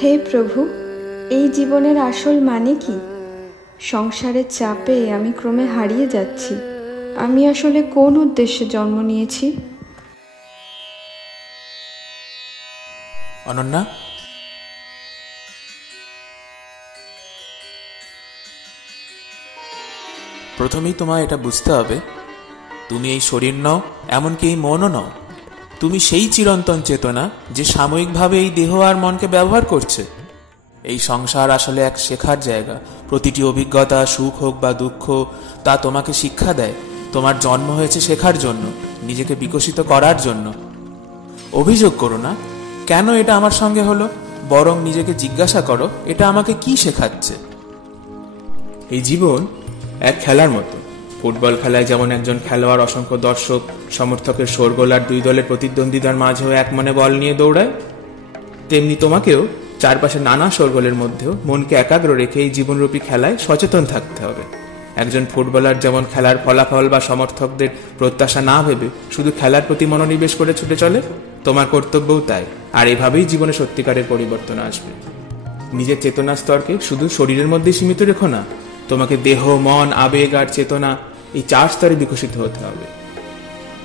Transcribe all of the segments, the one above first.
হে প্রভু, এই জীবনের আসল মানে কি? সংসারের চাপে আমি ক্রমে হারিয়ে যাচ্ছি। আমি আসলে কোন উদ্দেশ্যে জন্ম নিয়েছি? অনন্যা, প্রথমেই তোমায় এটা বুঝতে হবে, তুমি এই শরীর নও, এমনকি এই মনও নও। তুমি সেই চিরন্তন চেতনা যে সাময়িকভাবে এই দেহ আর মনকে ব্যবহার করছে। এই সংসার আসলে এক শেখার জায়গা। প্রতিটি অভিজ্ঞতা, সুখ হোক বা দুঃখ, তা তোমাকে শিক্ষা দেয়। তোমার জন্ম হয়েছে শেখার জন্য, নিজেকে বিকশিত করার জন্য। অভিযোগ করো না, কেন এটা আমার সঙ্গে হলো, বরং নিজেকে জিজ্ঞাসা করো, এটা আমাকে কি শেখাচ্ছে। এই জীবন এক খেলার মতো। ফুটবল খেলায় যেমন একজন খেলোয়াড় অসংখ্য দর্শক সমর্থকের শোরগোল আর দুই দলের প্রতিদ্বন্দ্বিতার মাঝেও এক মনে বল নিয়ে দৌড়ায়, তেমনি তোমাকেও চারপাশে নানা শোরগোলের মধ্যেও মনকে একাগ্র রেখে এই জীবনরূপী খেলায় সচেতন থাকতে হবে। একজন ফুটবলার যেমন খেলার ফলাফল বা সমর্থকদের প্রত্যাশা না ভেবে শুধু খেলার প্রতি মনোনিবেশ করে ছুটে চলে, তোমার কর্তব্যও তাই। আর এভাবেই জীবনে সত্যিকারের পরিবর্তন আসবে। নিজের চেতনা স্তরকে শুধু শরীরের মধ্যে সীমিত রেখো না, তোমাকে দেহ, মন, আবেগ আর চেতনা, এই 4 স্তরে বিকশিত হতে হবে।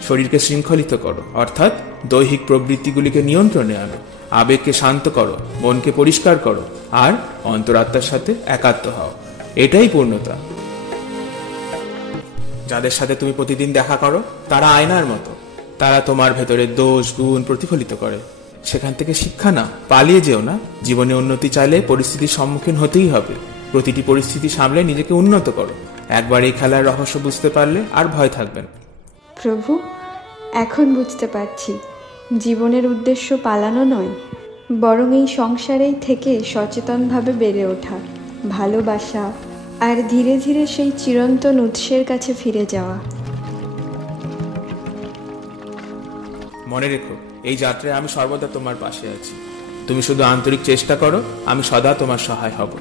শরীরকে শৃঙ্খলিত করো, অর্থাৎ দৈহিক প্রবৃত্তিগুলিকে নিয়ন্ত্রণে আনো। আবেগকে শান্ত করো, মনকে পরিষ্কার করো, আর অন্তরাত্মার সাথে একাত্ম হও। এটাই পূর্ণতা। যাদের সাথে তুমি প্রতিদিন দেখা করো তারা আয়নার মতো। তারা তোমার ভেতরে দোষ গুণ প্রতিফলিত করে। সেখান থেকে শিক্ষা নাও, পালিয়ে যেও না। জীবনে উন্নতি চাইলে পরিস্থিতির সম্মুখীন হতেই হবে। প্রতিটি পরিস্থিতি সামলে নিজেকে উন্নত করো। একবার এই খেলার রহস্য বুঝতে পারলে আর ভয় থাকবে না। প্রভু, এখন বুঝতে পারছি, জীবনের উদ্দেশ্য পালানো নয়, বরং এই সংসারেই থেকে সচেতনভাবে বেড়ে ওঠা, ভালোবাসা আর ধীরে ধীরে সেই চিরন্তন উৎসের কাছে ফিরে যাওয়া। মনে রেখো, এই যাত্রায় আমি সর্বদা তোমার পাশে আছি। তুমি শুধু আন্তরিক চেষ্টা করো, আমি সদা তোমার সহায় হব।